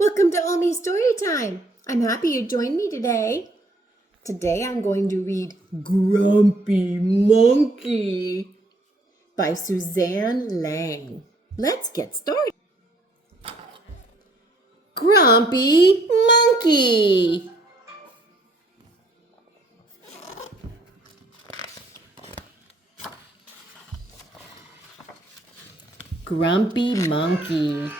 Welcome to Omi Story Time. I'm happy you joined me today. Today I'm going to read Grumpy Monkey by Suzanne Lang. Let's get started. Grumpy Monkey. Grumpy Monkey.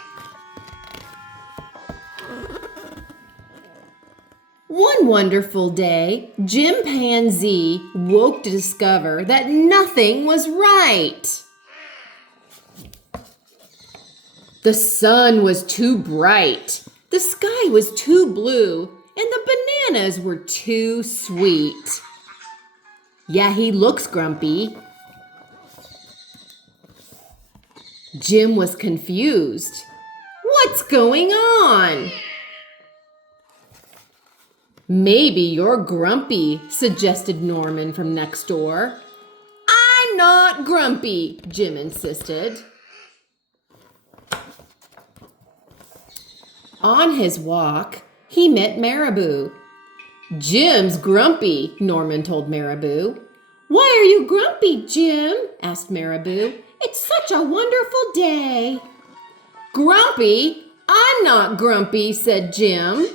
One wonderful day, Chimpanzee woke to discover that nothing was right. The sun was too bright, the sky was too blue, and the bananas were too sweet. Yeah, he looks grumpy. Jim was confused. What's going on? Maybe you're grumpy, suggested Norman from next door. I'm not grumpy, Jim insisted. On his walk, he met Marabou. Jim's grumpy, Norman told Marabou. Why are you grumpy, Jim? Asked Marabou. It's such a wonderful day. Grumpy? I'm not grumpy, said Jim.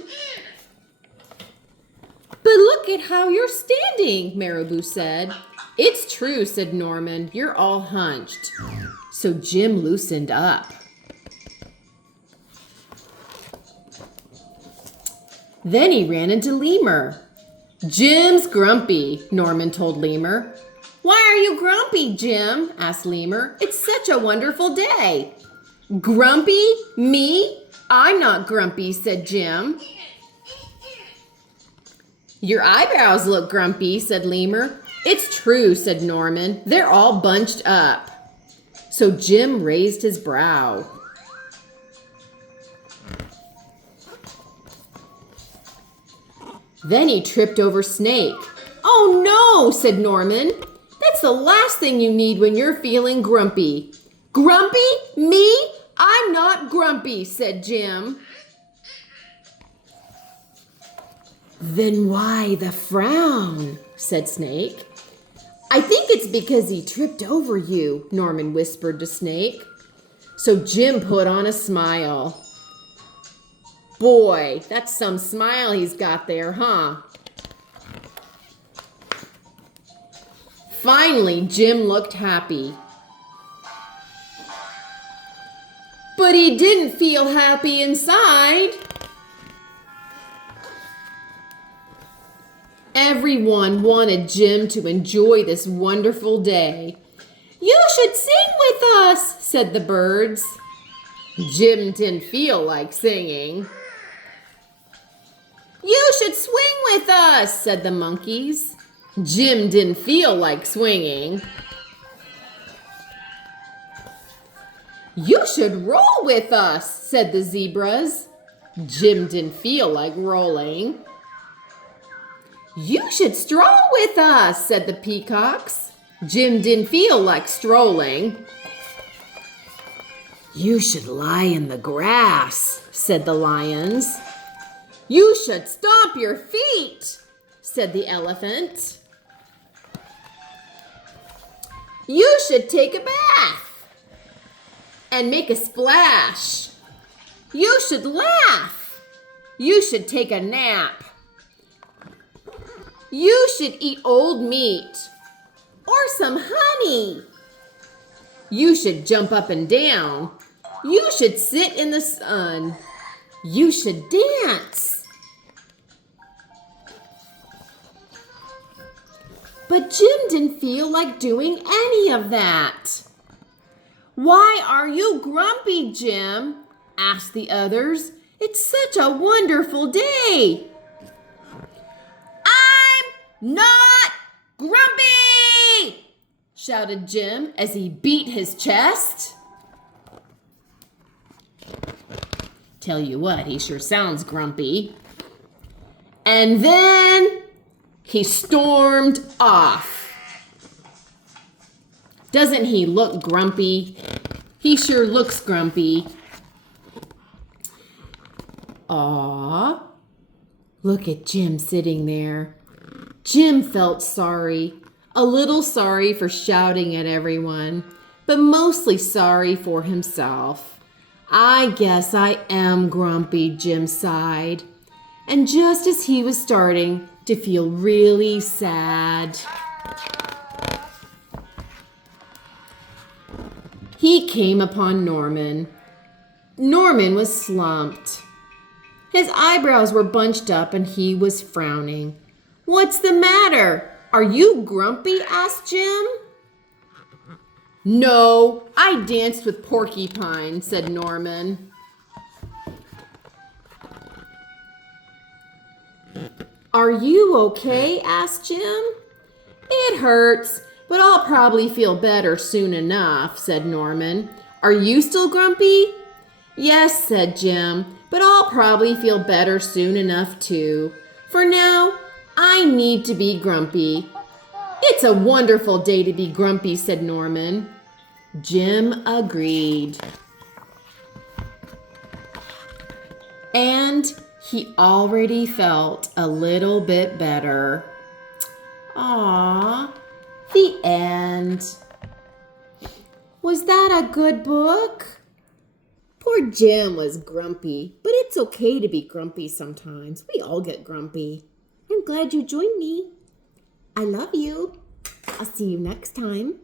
But look at how you're standing, Marabou said. It's true, said Norman. You're all hunched. So Jim loosened up. Then he ran into Lemur. Jim's grumpy, Norman told Lemur. Why are you grumpy, Jim? Asked Lemur. It's such a wonderful day. Grumpy? Me? I'm not grumpy, said Jim. Your eyebrows look grumpy, said Lemur. It's true, said Norman. They're all bunched up. So Jim raised his brow. Then he tripped over Snake. Oh no, said Norman. That's the last thing you need when you're feeling grumpy. Grumpy? Me? I'm not grumpy, said Jim. Then why the frown? Said Snake. I think it's because he tripped over you, Norman whispered to Snake. So Jim put on a smile. Boy, that's some smile he's got there, huh? Finally, Jim looked happy. But he didn't feel happy inside. Everyone wanted Jim to enjoy this wonderful day. You should sing with us, said the birds. Jim didn't feel like singing. You should swing with us, said the monkeys. Jim didn't feel like swinging. You should roll with us, said the zebras. Jim didn't feel like rolling. You should stroll with us, said the peacocks. Jim didn't feel like strolling. You should lie in the grass, said the lions. You should stomp your feet, said the elephant. You should take a bath and make a splash. You should laugh. You should take a nap. You should eat old meat or some honey. You should jump up and down. You should sit in the sun. You should dance. But Jim didn't feel like doing any of that. Why are you grumpy, Jim? Asked the others. It's such a wonderful day. Not grumpy, shouted Jim as he beat his chest. Tell you what, he sure sounds grumpy. And then he stormed off. Doesn't he look grumpy? He sure looks grumpy. Aw, look at Jim sitting there. Jim felt sorry, a little sorry for shouting at everyone, but mostly sorry for himself. I guess I am grumpy, Jim sighed. And just as he was starting to feel really sad, he came upon Norman. Norman was slumped. His eyebrows were bunched up and he was frowning. "What's the matter? Are you grumpy?" asked Jim. "No, I danced with Porcupine," said Norman. "Are you okay?" asked Jim. "It hurts, but I'll probably feel better soon enough," said Norman. "Are you still grumpy?" "Yes," said Jim, "but I'll probably feel better soon enough too. For now, I need to be grumpy." "It's a wonderful day to be grumpy," said Norman. Jim agreed. And he already felt a little bit better. Aww, the end. Was that a good book? Poor Jim was grumpy, but it's okay to be grumpy sometimes. We all get grumpy. I'm glad you joined me. I love you. I'll see you next time.